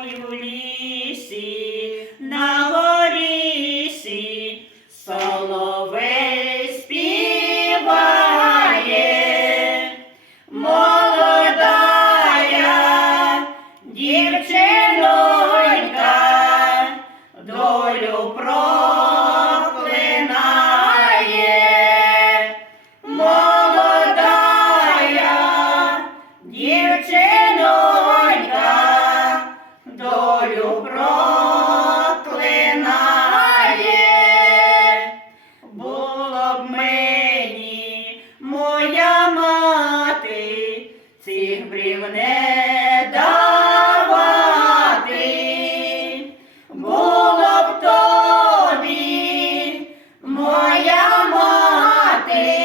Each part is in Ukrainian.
Ой, у лісі, на горісі, соловей співає, молодая дівчинонька долю проклинає, молодая дівчинонька долю проклинає. Було б мені, моя мати, цих брів не давати. Було б тобі, моя мати,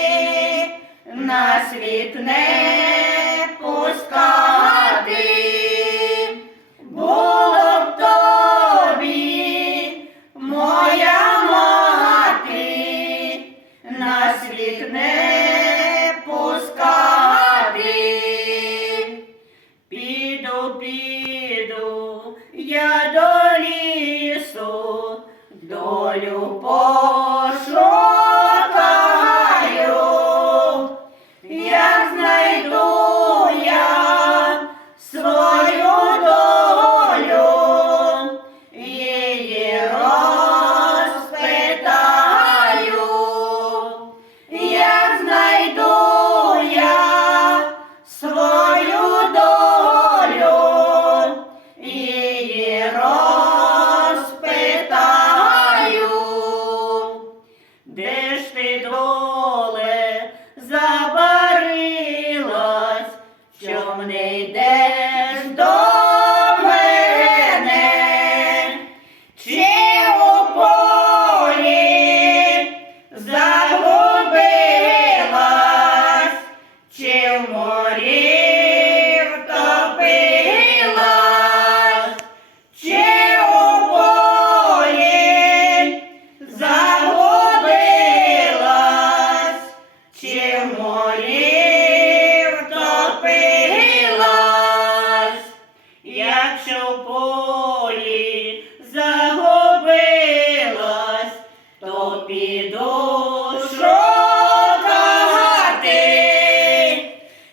на світ не пускати. Було б тобі, моя мати, на світ не пускати. Піду, я до лісу, долю пошукаю. Як знайду я свою долю, її розпитаю. Як знайду я свою долю, її розпитаю. Де ж ти, доле, забарилась, чом не йдеш до мене? Чи у полі загубилась, чи в морі втопилась? Чи у полі загубилась, чи в морі втопилась? Якщо в полі загубилась, то піду шукати.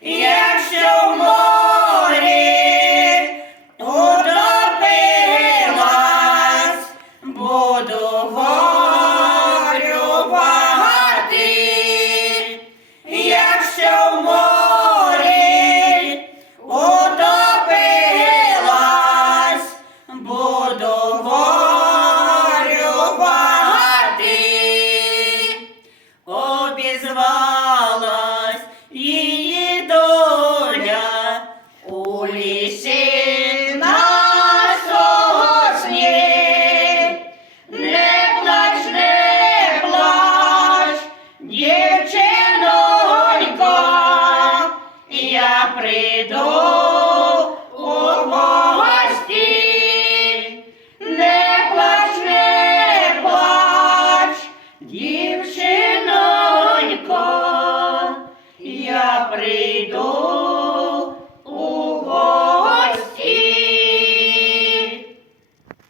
Якщо в морі утопилась, буду горювати. Якщо в морі утопилась, буду горювати. Обізвалась її доля у лісі на сосні. Не плач, дівчинонько,